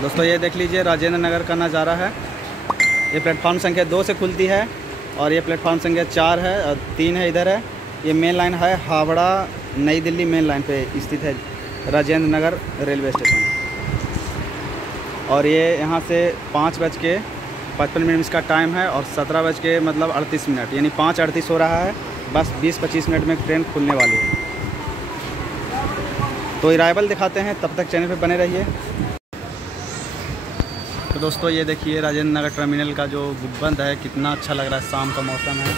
दोस्तों ये देख लीजिए राजेंद्र नगर का नज़ारा है। ये प्लेटफॉर्म संख्या 2 से खुलती है और ये प्लेटफॉर्म संख्या 4 है और 3 है इधर है। ये मेन लाइन है हावड़ा नई दिल्ली मेन लाइन पे स्थित है राजेंद्र नगर रेलवे स्टेशन। और ये यहाँ से 5:55 इसका टाइम है और 17:38 यानी 5:38 हो रहा है। बस 20-25 मिनट में ट्रेन खुलने वाली है। तो अराइवल दिखाते हैं, तब तक चैनल पे बने रहिए। तो दोस्तों ये देखिए राजेंद्र नगर टर्मिनल का जो गुंबद है, कितना अच्छा लग रहा है। शाम का मौसम है,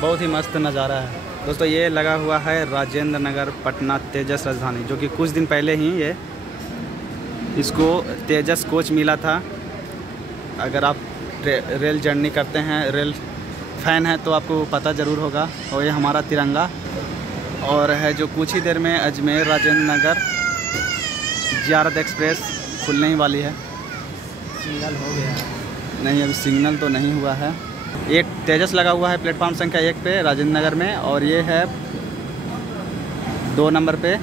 बहुत ही मस्त नज़ारा है। दोस्तों ये लगा हुआ है राजेंद्र नगर पटना तेजस राजधानी, जो कि कुछ दिन पहले ही ये इसको तेजस कोच मिला था। अगर आप रेल जर्नी करते हैं, रेल फ़ैन है तो आपको पता ज़रूर होगा। और ये हमारा तिरंगा और है जो कुछ ही देर में अजमेर राजेंद्र नगर ज़ियारत एक्सप्रेस खुलने ही वाली है। सिग्नल हो गया नहीं, अभी सिग्नल तो नहीं हुआ है। एक तेजस लगा हुआ है प्लेटफॉर्म संख्या 1 पे राजेंद्र नगर में, और ये है 2 नंबर पे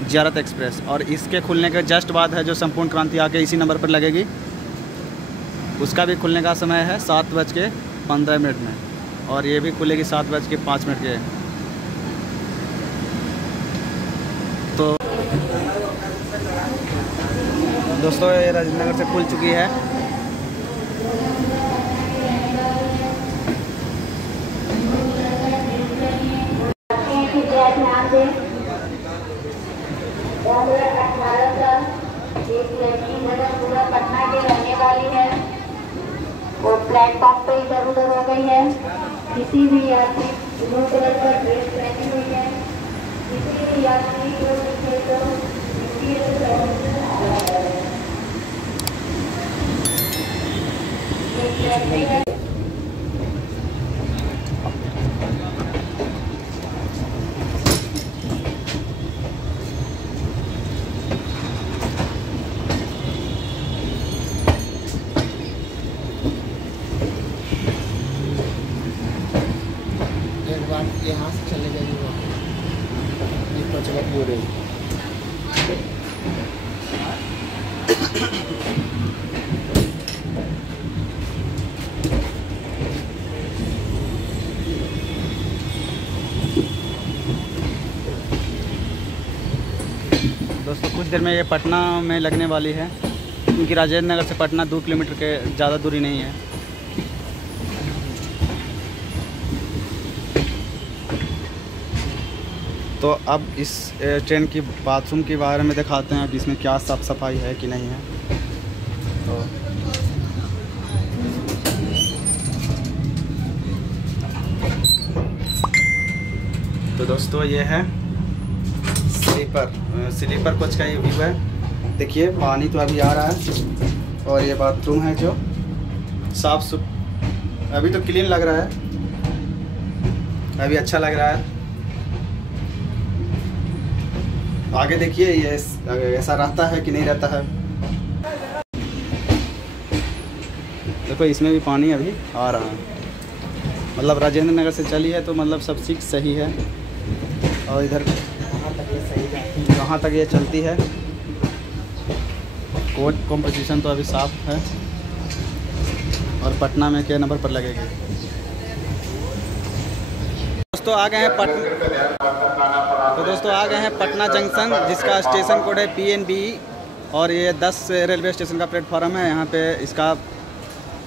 ज़ियारत एक्सप्रेस। और इसके खुलने के जस्ट बाद है जो संपूर्ण क्रांति आके इसी नंबर पर लगेगी, उसका भी खुलने का समय है 7:15 में, और ये भी खुलेगी 7:05 के। तो दोस्तों ये राजेंद्र नगर से खुल चुकी है। पटना की रहने वाली है, वो प्लेटफॉर्म पे इधर उधर हो गई है। किसी भी यात्री ब्लू कलर का ड्रेस पहनी हुई है, किसी भी यात्री को दिखे तो यहाँ से चले जाइए पूरे। दोस्तों कुछ देर में ये पटना में लगने वाली है, क्योंकि राजेंद्र नगर से पटना 2 किलोमीटर के ज़्यादा दूरी नहीं है। तो अब इस ट्रेन की बाथरूम के बारे में दिखाते हैं कि इसमें क्या साफ़ सफाई है कि नहीं है। तो दोस्तों ये है स्लीपर कोच का ये व्यू है। देखिए पानी तो अभी आ रहा है, और ये बाथरूम है जो साफ सुथरा, अभी तो क्लीन लग रहा है, अभी अच्छा लग रहा है। आगे देखिए ये ऐसा रहता है कि नहीं रहता है। देखो इसमें भी पानी अभी आ रहा है, मतलब राजेंद्र नगर से चली है तो मतलब सब चीज़ सही है। और इधर कहाँ तक ये चलती है, कोच कॉम्पोजिशन तो अभी साफ है। और पटना में क्या नंबर पर लगेगी। दोस्तों आ गए हैं पटना जंक्शन, जिसका स्टेशन कोड है PNB, और ये 10 रेलवे स्टेशन का प्लेटफॉर्म है। यहाँ पे इसका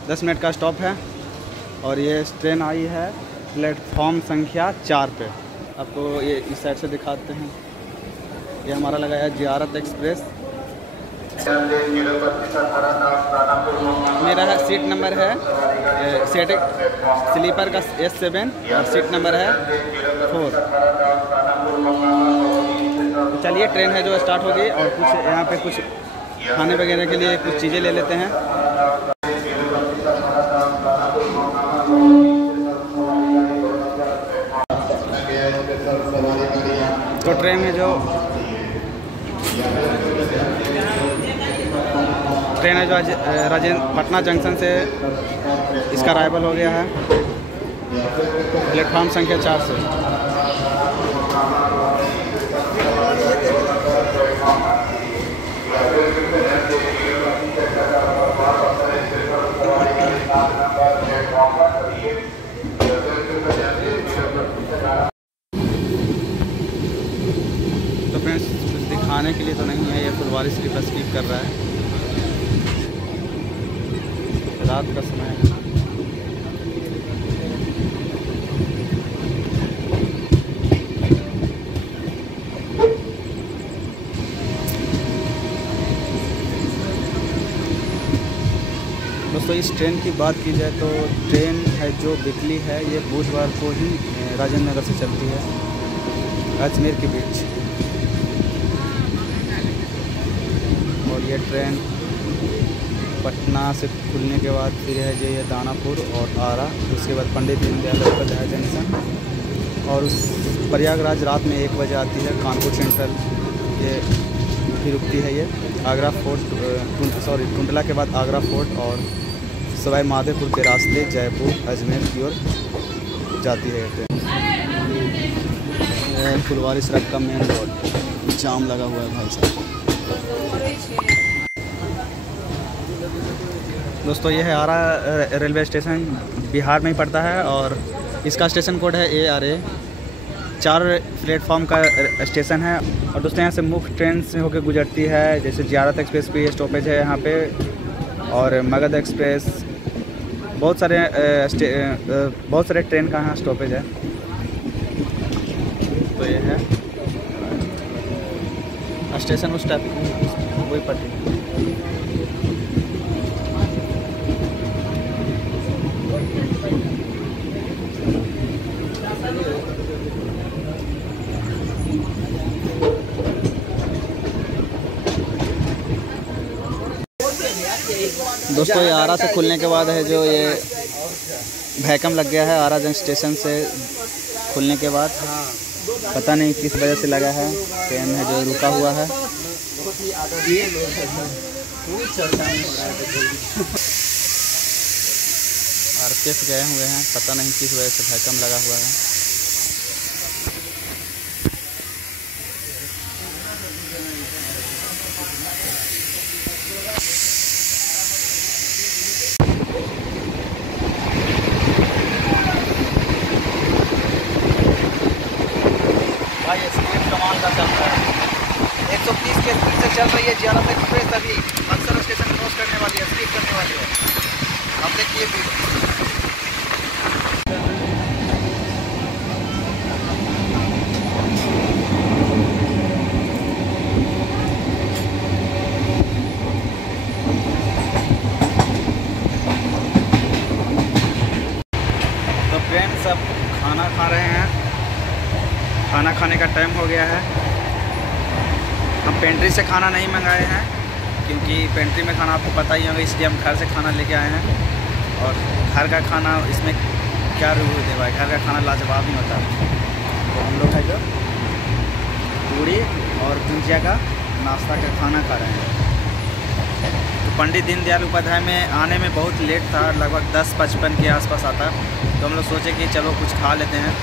10 मिनट का स्टॉप है। और ये ट्रेन आई है प्लेटफॉर्म संख्या 4 पे। आपको ये इस साइड से दिखाते हैं। ये हमारा लगा है ज़ियारत एक्सप्रेस। मेरा है सीट नंबर है स्लीपर का S7 और सीट नंबर है 4। तो चलिए ट्रेन है जो स्टार्ट होगी, और कुछ यहाँ पे कुछ खाने वगैरह के लिए कुछ चीज़ें ले लेते हैं। तो ट्रेन है जो पटना जंक्शन से इसका अराइवल हो गया है प्लेटफॉर्म संख्या 4 से। जाने के लिए तो नहीं है, ये फुलवारी सिर्फ स्कीप कर रहा है। रात का समय है। दोस्तों इस ट्रेन की बात की जाए तो ट्रेन है जो बिकली है, ये बुधवार को ही राजेंद्र नगर से चलती है अजमेर के बीच। और ये ट्रेन पटना से खुलने के बाद फिर है जो ये दानापुर और आरा, उसके बाद पंडित दीनदयाल उपाध्याय जंक्शन, और उस प्रयागराज रात में 1 बजे आती है। कानपुर सेंट्रल ये भी रुकती है। ये आगरा फोर्ट टुंडला के बाद आगरा फोर्ट और सवाई माधोपुर के रास्ते जयपुर अजमेर की ओर जाती है ट्रेन। फुलवारी सड़क का मेन रोड जाम लगा हुआ है भाई साहब। दोस्तों ये है आरा रेलवे स्टेशन, बिहार में ही पड़ता है और इसका स्टेशन कोड है ARA। 4 प्लेटफॉर्म का स्टेशन है। और दोस्तों यहाँ से मुख्य ट्रेन से होकर गुजरती है, जैसे ज़ियारत एक्सप्रेस भी स्टॉपेज है यहाँ पे, और मगध एक्सप्रेस, बहुत सारे ट्रेन का यहाँ स्टॉपेज है। तो ये है स्टेशन उस टाइप वही पट्टी। दोस्तों ये आरा से खुलने के बाद है जो ये भैकम लग गया है। आरा जंक्शन स्टेशन से खुलने के बाद पता नहीं किस वजह से लगा है, ट्रेन है जो रुका हुआ है। RPF गए हुए हैं, पता नहीं किस वजह से भैकम लगा हुआ है। भाई स्पीड कमाल का चल रहा है, 130 के स्पीड से चल रही है ज़ियारत एक्सप्रेस। अभी अक्सर स्टेशन क्रॉस करने वाली है, स्पीड करने वाली है। अब देखिए तो फ्रेंड्स अब खाना खा रहे हैं। खाना खाने का टाइम हो गया है। हम पेंट्री से खाना नहीं मंगाए हैं क्योंकि पेंट्री में खाना आपको पता ही होगा, इसलिए हम घर से खाना लेके आए हैं। और घर का खाना इसमें क्या रिव्यू दे भाई, घर का खाना लाजवाब ही होता है। तो हम लोग है जो पूरी और भुजिया का नाश्ता का खाना खा रहे हैं। तो पंडित दीनदयाल उपाध्याय में आने में बहुत लेट था, लगभग 10:55 के आसपास आता। तो हम लोग सोचे कि चलो कुछ खा लेते हैं।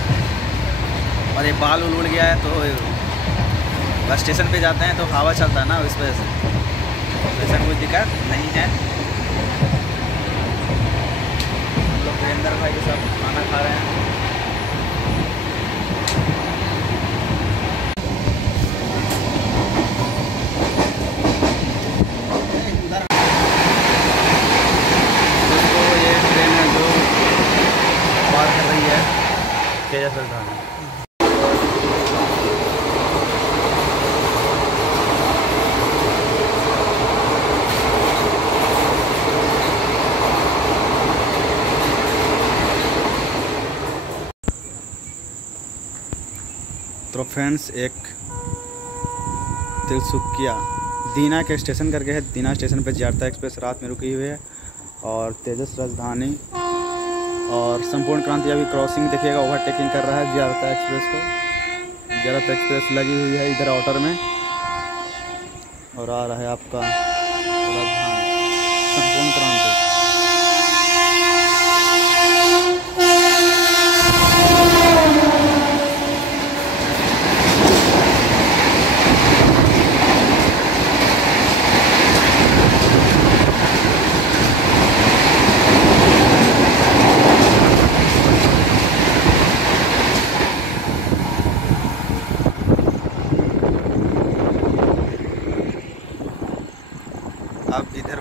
और ये बाल उड़ गया है तो बस स्टेशन पे जाते हैं तो हवा चलता है ना, इस वजह से ऐसा कोई दिक्कत नहीं है। हम लोग वीरेंद्र भाई के साथ खाना खा रहे हैं। दोस्तों ये ट्रेन है जो पार कर रही है तेजस राजधानी। तो फ्रेंड्स एक तिलसुकिया दीना के स्टेशन करके है, दीना स्टेशन पे ज़ियारत एक्सप्रेस रात में रुकी हुई है। और तेजस राजधानी और संपूर्ण क्रांति अभी क्रॉसिंग देखिएगा, ओवरटेकिंग कर रहा है ज़ियारत एक्सप्रेस को। ज़ियारत एक्सप्रेस लगी हुई है इधर आउटर में और आ रहा है आपका राजधानी संपूर्ण क्रांति।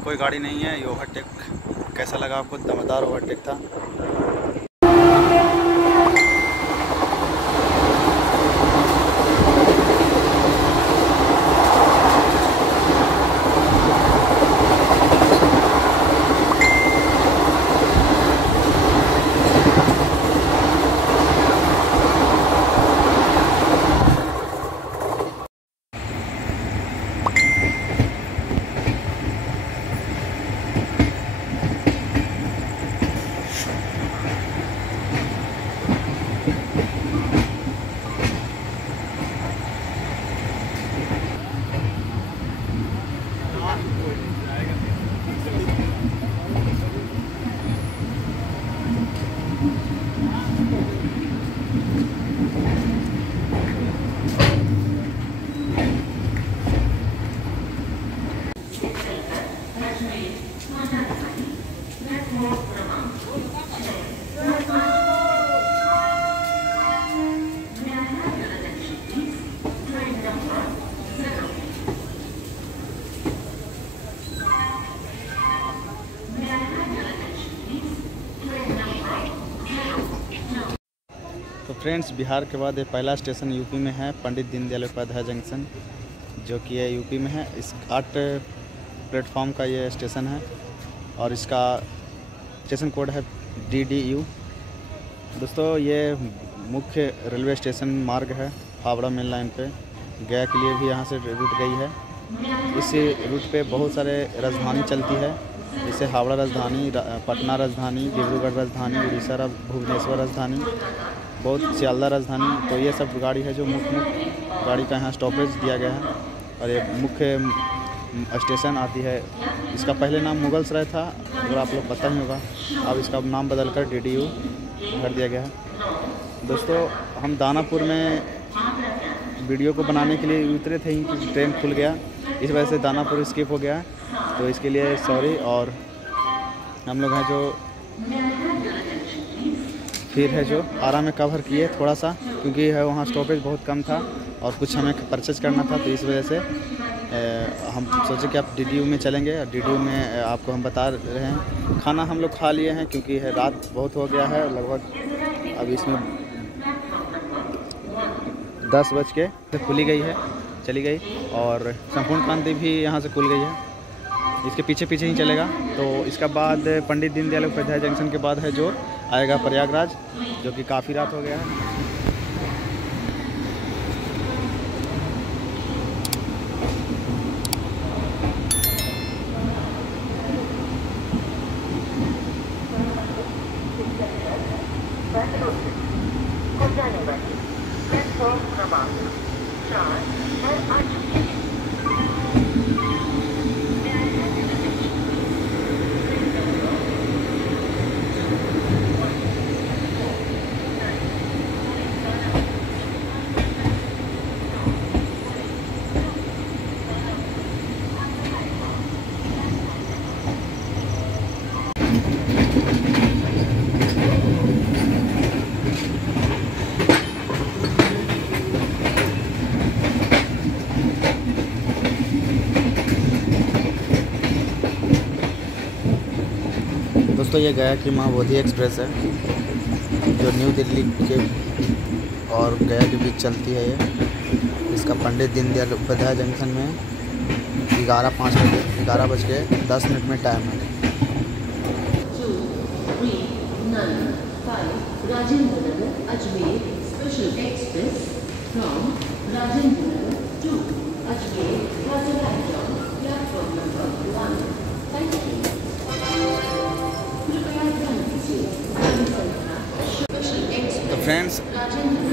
कोई गाड़ी नहीं है। ये ओवरटेक कैसा लगा आपको? दमदार ओवरटेक था। तो फ्रेंड्स, बिहार के बाद ये पहला स्टेशन यूपी में है, पंडित दीनदयाल उपाध्याय जंक्शन, जो कि ये यूपी में है। इस 8 प्लेटफॉर्म का ये स्टेशन है और इसका स्टेशन कोड है DDU। दोस्तों, ये मुख्य रेलवे स्टेशन मार्ग है हावड़ा मेन लाइन पे। गया के लिए भी यहाँ से रूट गई है। इस रूट पे बहुत सारे राजधानी चलती है, जैसे हावड़ा राजधानी, पटना राजधानी, डिब्रूगढ़ राजधानी, उड़ीसा भुवनेश्वर राजधानी, बहुत सियालदा राजधानी। तो ये सब गाड़ी है जो मुख्य गाड़ी का यहाँ स्टॉपेज दिया गया है। और ये मुख्य स्टेशन आती है। इसका पहले नाम मुगलसराय था, अगर आप लोग पता ही होगा। अब इसका नाम बदलकर DDU कर दिया गया है। दोस्तों, हम दानापुर में वीडियो को बनाने के लिए उतरे थे कि ट्रेन खुल गया, इस वजह से दानापुर स्किप हो गया, तो इसके लिए सॉरी। और हम लोग हैं जो फिर है जो आरा में कवर किए थोड़ा सा, क्योंकि है वहाँ स्टॉपेज बहुत कम था और कुछ हमें परचेज करना था, तो इस वजह से हम सोचे कि आप DDU में चलेंगे। और DDU में आपको हम बता रहे हैं, खाना हम लोग खा लिए हैं क्योंकि है रात बहुत हो गया है। लगभग अब इसमें 10 बज के खुली गई है, चली गई। और संपूर्ण क्रांति भी यहाँ से खुल गई है, इसके पीछे पीछे ही चलेगा। तो इसका बाद पंडित दीनदयाल उपाध्याय जंक्शन के बाद है जो आएगा प्रयागराज, जो कि काफ़ी रात हो गया है। दोस्तों, ये गया की माँ बोधि एक्सप्रेस है, जो न्यू दिल्ली के और गया के बीच चलती है। ये इसका पंडित दीनदयाल उपाध्याय जंक्शन में 11 बज के 10 मिनट में टाइम है। 2395 Rajendra Nagar Ajmer special express from Rajendra Nagar to Ajmer platform number 1। Thank you. तो फ्रेंड्स,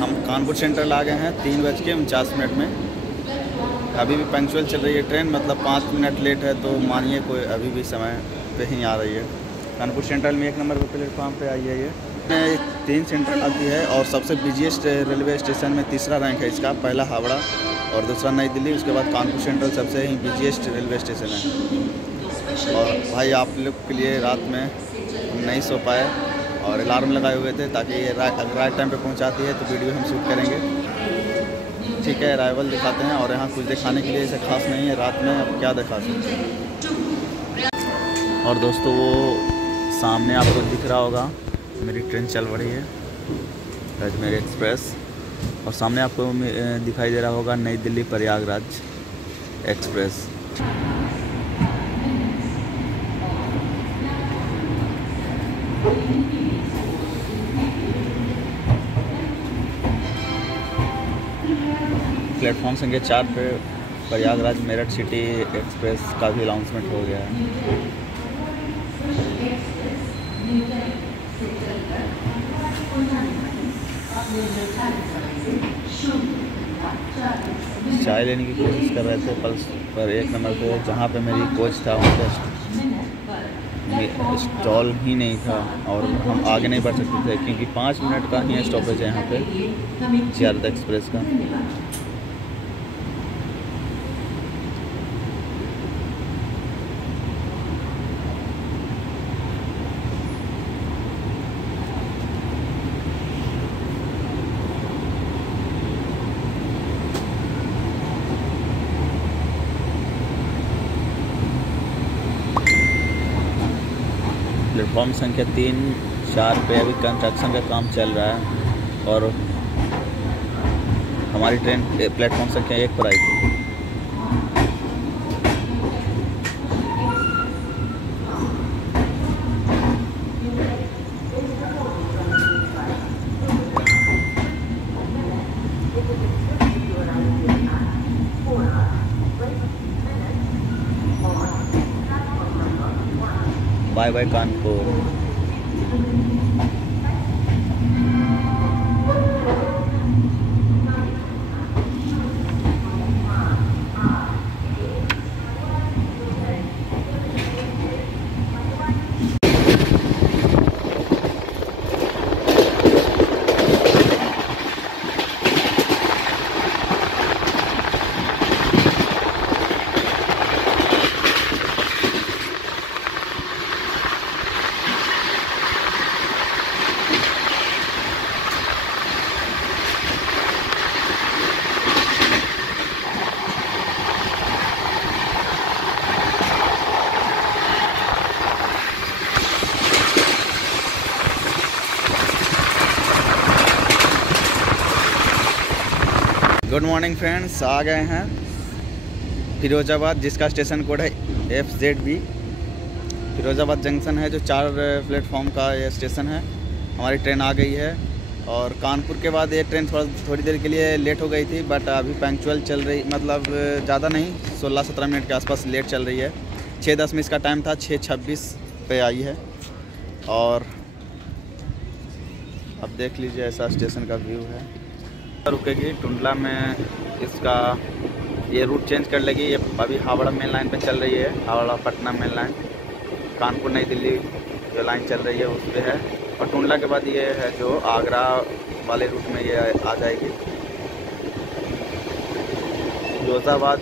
हम कानपुर सेंट्रल आ गए हैं 3:49 में। अभी भी पंक्चुअल चल रही है ट्रेन, मतलब 5 मिनट लेट है, तो मानिए कोई अभी भी समय पे ही आ रही है। कानपुर सेंट्रल में 1 नंबर प्लेटफॉर्म पे आई है। ये 3 सेंट्रल आती है और सबसे बिजीएस्ट रेलवे स्टेशन में तीसरा रैंक है इसका। पहला हावड़ा और दूसरा नई दिल्ली, उसके बाद कानपुर सेंट्रल सबसे ही बिजीएस्ट रेलवे स्टेशन है। और भाई, आप लोग के लिए रात में हम नहीं सो पाए और अलार्म लगाए हुए थे ताकि ये अगर राइट टाइम पे पहुंचाती है तो वीडियो हम शूट करेंगे। ठीक है, अराइवल दिखाते हैं। और यहाँ कुछ दिखाने के लिए ऐसा खास नहीं है रात में, अब क्या दिखा सकते हैं। और दोस्तों वो सामने आपको दिख रहा होगा मेरी ट्रेन चल रही है अजमेर एक्सप्रेस, और सामने आपको दिखाई दे रहा होगा नई दिल्ली प्रयागराज एक्सप्रेस। प्लेटफॉर्म संख्या 4 पे प्रयागराज मेरठ सिटी एक्सप्रेस का भी अनाउंसमेंट हो गया है। चाय लेने की कोशिश कर रहे थे पल्स पर 1 नंबर पे, जहाँ पे मेरी कोच था वहाँ पे स्टॉल ही नहीं था और हम आगे नहीं बढ़ सकते थे क्योंकि 5 मिनट का ही स्टॉपेज है यहाँ पे ज़ियारत एक्सप्रेस का। प्लेटफॉर्म संख्या 3, 4 पे अभी कंस्ट्रक्शन का काम चल रहा है और हमारी ट्रेन प्लेटफॉर्म संख्या 1 पर आई थी। Bye bye Kanpur. Good morning friends, आ गए हैं फिरोज़ाबाद जिसका स्टेशन कोड है FZB। फिरोज़ाबाद जंक्शन है जो 4 प्लेटफॉर्म का ये स्टेशन है। हमारी ट्रेन आ गई है और कानपुर के बाद ये ट्रेन थोड़ी देर के लिए लेट हो गई थी, बट अभी पंक्चुअल चल रही, मतलब ज़्यादा नहीं, 16-17 मिनट के आसपास लेट चल रही है। 6:10 में इसका टाइम था, 6:26 पे आई है। और अब देख लीजिए ऐसा स्टेशन का व्यू है। रुकेगी टुंडला में, इसका ये रूट चेंज कर लेगी। ये अभी हावड़ा मेन लाइन पे चल रही है, हावड़ा पटना मेन लाइन। कानपुर नई दिल्ली जो लाइन चल रही है उस पर है, और टुंडला के बाद ये है जो आगरा वाले रूट में ये आ जाएगी। फिरोज़ाबाद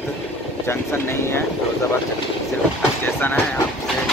जंक्शन नहीं है, फिरोज़ाबाद सिर्फ स्टेशन है। यहाँ से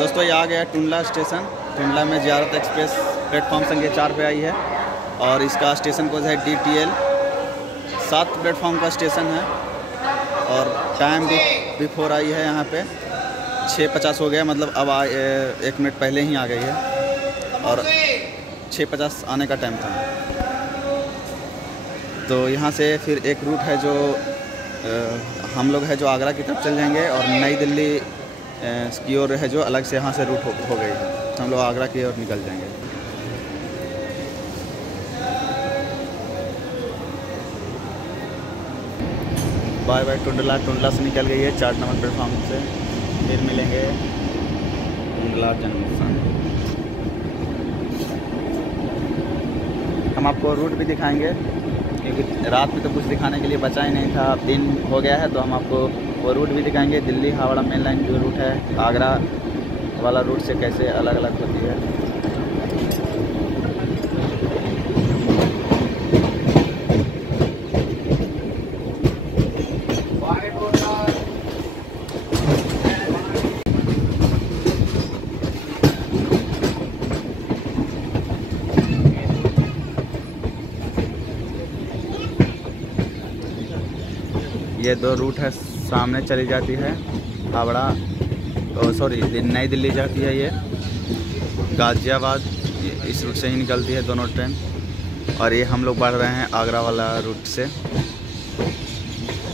दोस्तों ये आ गया टुंडला स्टेशन। टुंडला में ज़ियारत एक्सप्रेस प्लेटफॉर्म संख्या 4 पे आई है और इसका स्टेशन कोड है DTL। 7 प्लेटफॉर्म का स्टेशन है और टाइम भी बिफोर आई है। यहाँ पे 6:50 हो गया, मतलब अब 1 मिनट पहले ही आ गई है और 6:50 आने का टाइम था। तो यहाँ से फिर एक रूट है जो हम लोग है जो आगरा की तरफ चल जाएंगे, और नई दिल्ली की ओर है जो अलग से यहाँ से रूट हो गई है। हम लोग आगरा की ओर निकल जाएंगे। Bye bye Tundla. टुंडला से निकल गई है 4 नंबर प्लेटफॉर्म से। फिर मिलेंगे टुंडला जंक्शन। हम आपको रूट भी दिखाएंगे क्योंकि रात में तो कुछ दिखाने के लिए बचा ही नहीं था। अब दिन हो गया है तो हम आपको वो रूट भी दिखाएंगे। दिल्ली हावड़ा मेन लाइन जो रूट है आगरा वाला रूट से कैसे अलग अलग होती है। ये 2 रूट है, सामने चली जाती है हावड़ा, सॉरी नई दिल्ली जाती है ये गाज़ियाबाद, इस रूट से ही निकलती है दोनों ट्रेन। और ये हम लोग बढ़ रहे हैं आगरा वाला रूट से।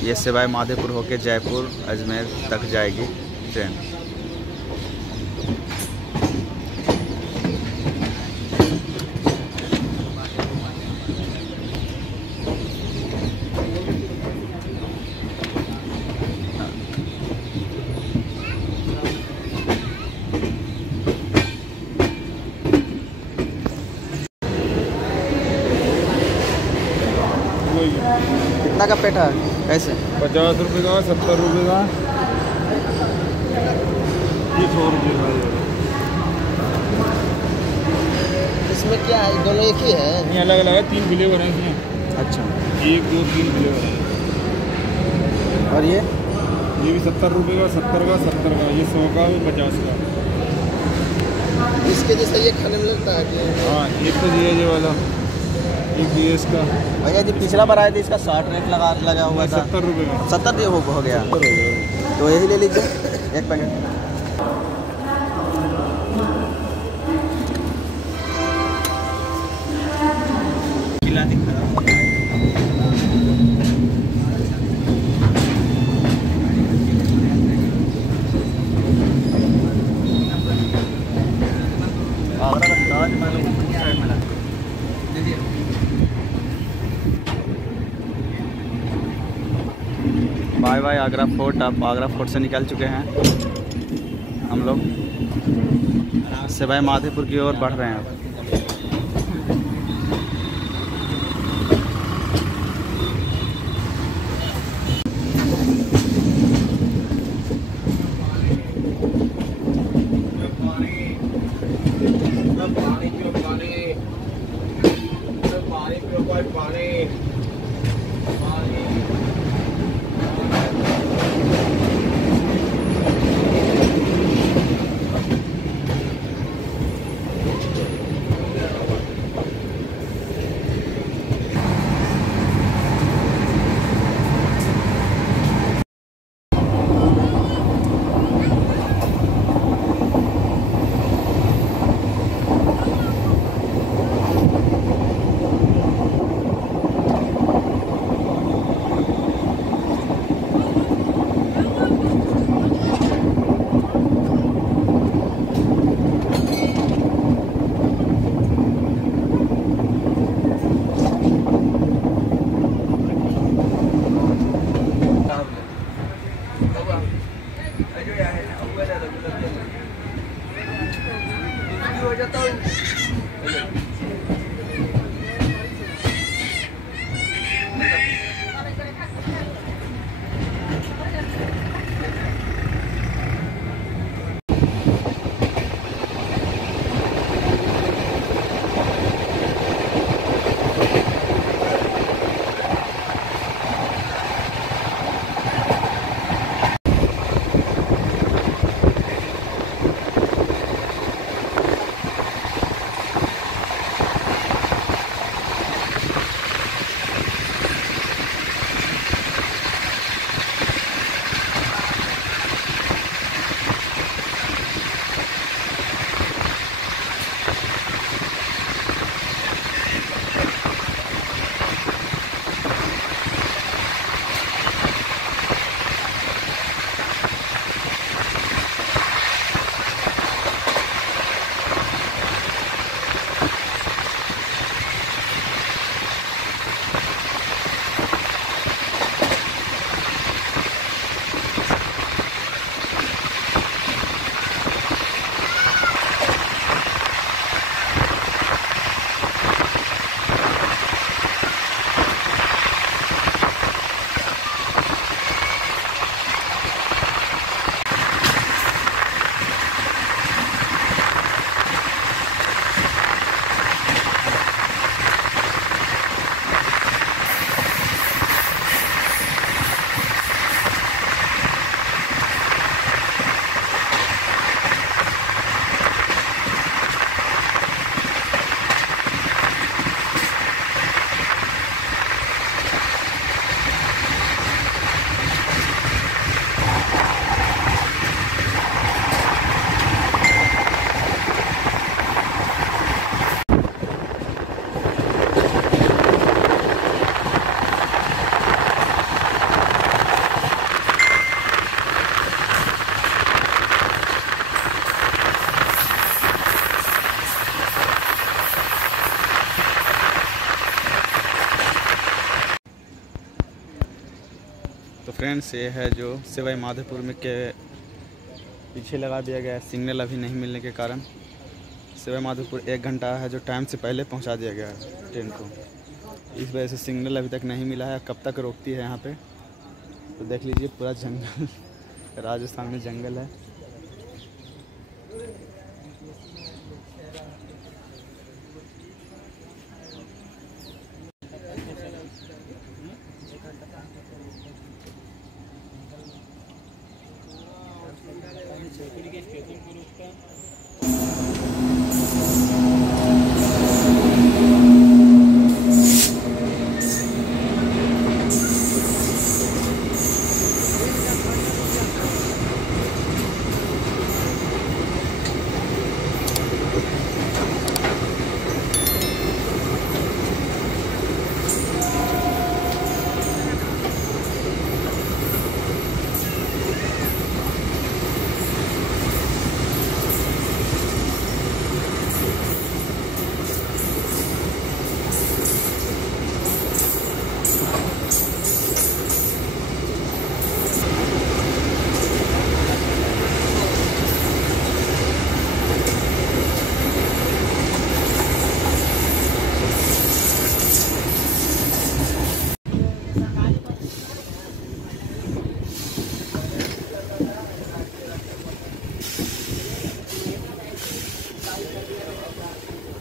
ये सवाई माधोपुर होके जयपुर अजमेर तक जाएगी ट्रेन। कितना का पेठा है कैसे? 50 रुपये का, 70 रुपये का, ये 100 रुपये का। इसमें क्या है, दोनों एक ही है? ये अलग अलग है, 3 फ्लेवर हैं इसमें। अच्छा, 1 2 3 फ्लेवर है। और ये भी 70 रुपये का, 70 का, 70 का, ये 100 का, ये 50 का। इसके जैसा ये खाने में लगता है कि? हाँ, एक तो ये वाला, एक ये इसका। भैया जी पिछला बार आए थे इसका 60 रेट लगा हुआ था। 70 रुपये का। 70 हो गया, तो यही ले लीजिए 1 packet. Bye bye Agra fort. आप आगरा फोर्ट से निकल चुके हैं हम लोग, सवाई माधोपुर की ओर बढ़ रहे हैं। फ्रेंड्स ये है जो सवाई माधोपुर में के पीछे लगा दिया गया है, सिग्नल अभी नहीं मिलने के कारण। सवाई माधोपुर 1 घंटा है जो टाइम से पहले पहुंचा दिया गया है ट्रेन को, इस वजह से सिग्नल अभी तक नहीं मिला है। कब तक रोकती है यहाँ पे तो देख लीजिए, पूरा जंगल राजस्थान में जंगल है।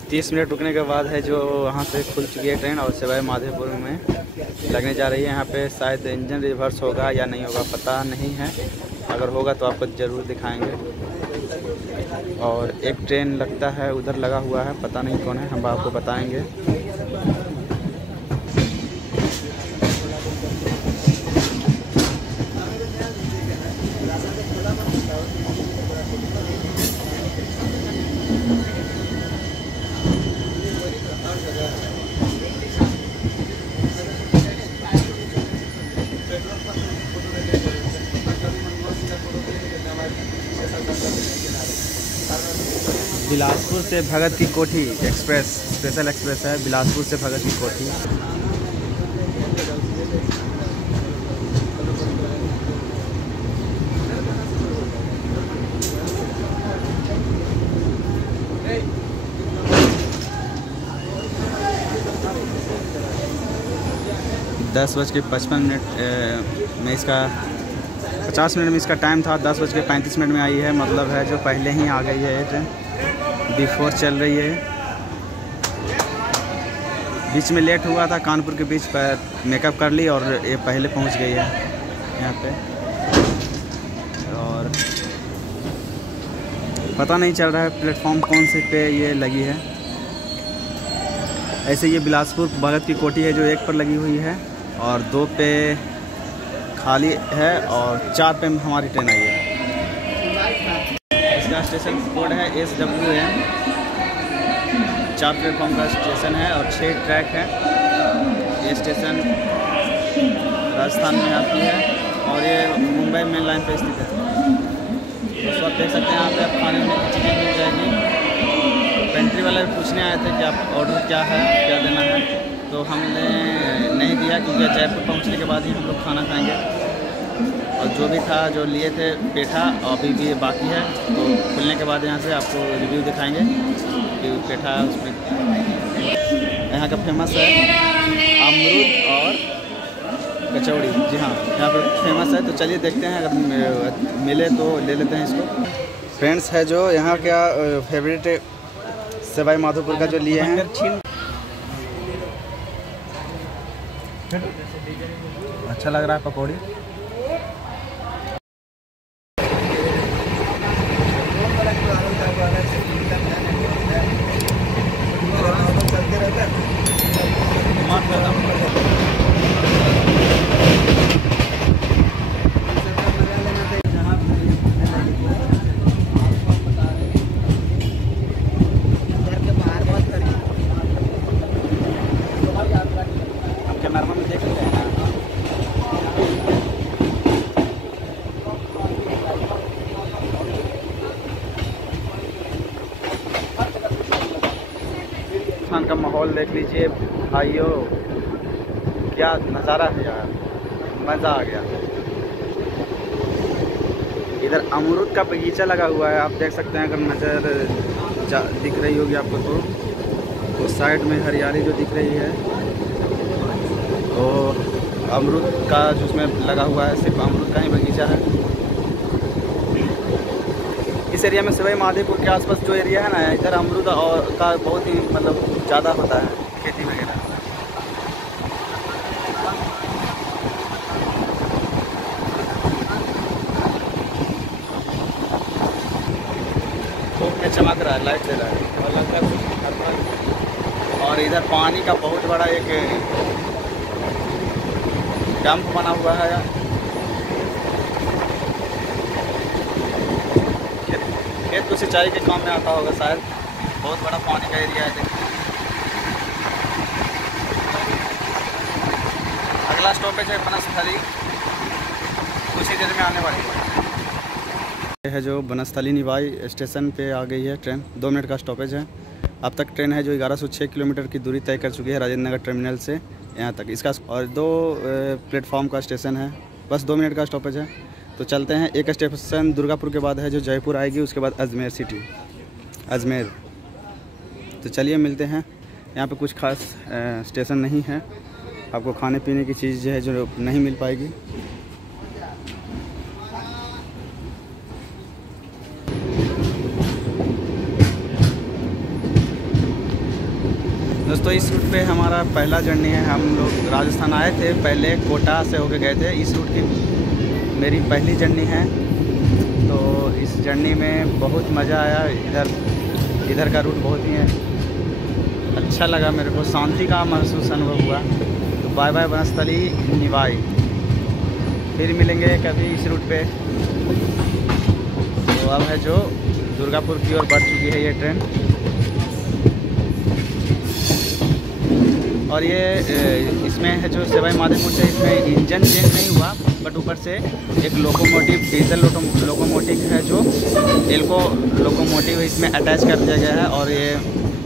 तीस मिनट रुकने के बाद है जो वहाँ से खुल चुकी है ट्रेन और सवाई माधोपुर में लगने जा रही है। यहाँ पे शायद इंजन रिवर्स होगा या नहीं होगा पता नहीं है, अगर होगा तो आपको ज़रूर दिखाएंगे। और एक ट्रेन लगता है उधर लगा हुआ है, पता नहीं कौन है, हम आपको बताएंगे। बिलासपुर से भगत की कोठी एक्सप्रेस, स्पेशल एक्सप्रेस है बिलासपुर से भगत की कोठी। दस बज के 55 मिनट में इसका 50 मिनट में इसका टाइम था, 10 बज के 35 मिनट में आई है, मतलब है जो पहले ही आ गई है ये ट्रेन, बिफोर चल रही है। बीच में लेट हुआ था, कानपुर के बीच पर मेकअप कर ली और ये पहले पहुंच गई है यहाँ पे। और पता नहीं चल रहा है प्लेटफॉर्म कौन से पे ये लगी है। ऐसे ये बिलासपुर भगत की कोठी है जो 1 पर लगी हुई है और 2 पे खाली है और 4 पे हमारी ट्रेन आई है। इसका स्टेशन कोड है SWM, 4 प्लेटफॉर्म का स्टेशन है और 6 ट्रैक है। ये स्टेशन राजस्थान में आती है और ये मुंबई मेन लाइन पर स्थित है। दोस्तों आप देख सकते हैं यहाँ पे आप खाने में चिकन मिल जाएगी। पेंट्री वाले पूछने आए थे कि आप ऑर्डर क्या है, क्या देना है, तो हमने नहीं दिया क्योंकि जयपुर पहुँचने के बाद ही हम लोग खाना खाएँगे। और जो भी था जो लिए थे पेठा अभी भी बाकी है, तो खुलने के बाद यहाँ से आपको रिव्यू दिखाएंगे कि पेठा उसमें यहाँ का फेमस है अमरूद और कचौड़ी। जी हाँ, यहाँ पर फेमस है, तो चलिए देखते हैं, अगर मिले तो ले लेते हैं इसको। फ्रेंड्स है जो यहाँ का फेवरेट सवाई माधोपुर का जो लिए हैं, अच्छा लग रहा है पकौड़ी। राजस्थान का माहौल देख लीजिए भाइयों, क्या नज़ारा है यार, मज़ा आ गया। इधर अमरूद का बगीचा लगा हुआ है, आप देख सकते हैं। अगर नज़र दिख रही होगी आपको तो साइड में हरियाली जो दिख रही है तो अमरूद का जो उसमें लगा हुआ है, सिर्फ अमरूद का ही बगीचा है। इस एरिया में सवाई माधोपुर के आसपास जो एरिया है ना, इधर अमरूद और का बहुत ही मतलब ज़्यादा होता है खेती वगैरह। धूप में चमक रहा है, लाइट ले रहा है और लगभग। और इधर पानी का बहुत बड़ा एक डैम बना हुआ है। खेत को सिंचाई के काम में आता होगा शायद। बहुत बड़ा पानी का एरिया है। देखिए अगला स्टॉपेज है बनस्थली, कुछ ही देर में आने वाली है। यह है जो बनस्थली निवाई स्टेशन पे आ गई है ट्रेन। 2 मिनट का स्टॉपेज है। अब तक ट्रेन है जो 1106 किलोमीटर की दूरी तय कर चुकी है राजेंद्र नगर टर्मिनल से यहाँ तक। इसका और 2 प्लेटफॉर्म का स्टेशन है, बस 2 मिनट का स्टॉपेज है। तो चलते हैं। एक स्टेशन दुर्गापुर के बाद है जो जयपुर आएगी, उसके बाद अजमेर सिटी, अजमेर। तो चलिए मिलते हैं। यहाँ पे कुछ खास स्टेशन नहीं है, आपको खाने पीने की चीज़ है जो नहीं मिल पाएगी। दोस्तों इस रूट पे हमारा पहला जर्नी है। हम लोग राजस्थान आए थे, पहले कोटा से होके गए थे। इस रूट की मेरी पहली जर्नी है, तो इस जर्नी में बहुत मज़ा आया। इधर का रूट बहुत ही अच्छा लगा मेरे को, शांति का महसूस अनुभव हुआ। तो बाय बाय बनस्थली निवाई, फिर मिलेंगे कभी इस रूट पे। तो अब है जो दुर्गापुर की ओर बढ़ चुकी है ये ट्रेन। और ये इसमें है जो सवाई माधोपुर से, इसमें इंजन चेंज नहीं हुआ, बट ऊपर से एक लोकोमोटिव, डीजल लोकोमोटिव है जो एल्को लोकोमोटिव इसमें अटैच कर दिया गया है। और ये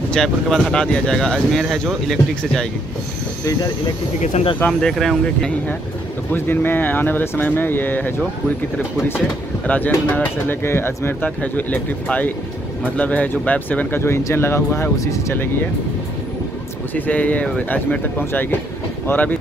जयपुर के बाद हटा दिया जाएगा। अजमेर है जो इलेक्ट्रिक से जाएगी। तो इधर इलेक्ट्रिफिकेशन का काम देख रहे होंगे कि नहीं है, तो कुछ दिन में आने वाले समय में ये है जो पूरी से राजेंद्र नगर से लेके अजमेर तक है जो इलेक्ट्रीफाई, मतलब है जो बैब 7 का जो इंजन लगा हुआ है उसी से चलेगी ये, उसी से ये अजमेर तक पहुंचाएगी। और अभी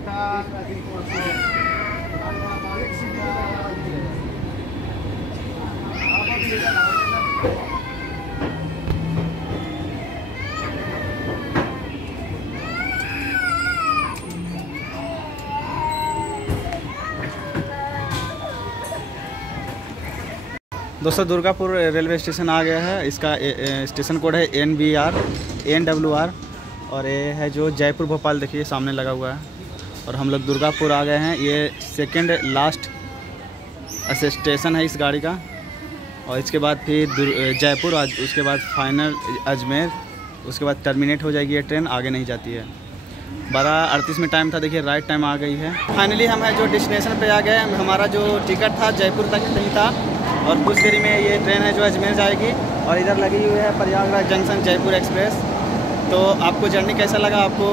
दोस्तों दुर्गापुर रेलवे स्टेशन आ गया है। इसका स्टेशन कोड है NWR। और ये है जो जयपुर भोपाल, देखिए सामने लगा हुआ है। और हम लोग दुर्गापुर आ गए हैं। ये सेकंड लास्ट स्टेशन है इस गाड़ी का। और इसके बाद फिर जयपुर, उसके बाद फाइनल अजमेर, उसके बाद टर्मिनेट हो जाएगी ये ट्रेन, आगे नहीं जाती है। 12:38 में टाइम था, देखिए राइट टाइम आ गई है। फाइनली हम है जो डेस्टिनेशन पे आ गए। हमारा जो टिकट था जयपुर तक नहीं था, और कुछ देरी में ये ट्रेन है जो अजमेर जाएगी। और इधर लगी हुई है प्रयागराज जंक्शन जयपुर एक्सप्रेस। तो आपको जर्नी कैसा लगा, आपको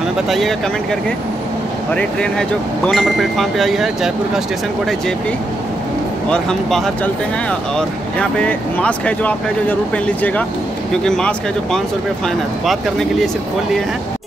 हमें बताइएगा कमेंट करके। और ये ट्रेन है जो 2 नंबर प्लेटफॉर्म पे आई है। जयपुर का स्टेशन कोड है JP। और हम बाहर चलते हैं। और यहाँ पे मास्क है जो आप है जो ज़रूर पहन लीजिएगा, क्योंकि मास्क है जो 500 रुपये फ़ाइन है। बात करने के लिए सिर्फ खोल लिए हैं।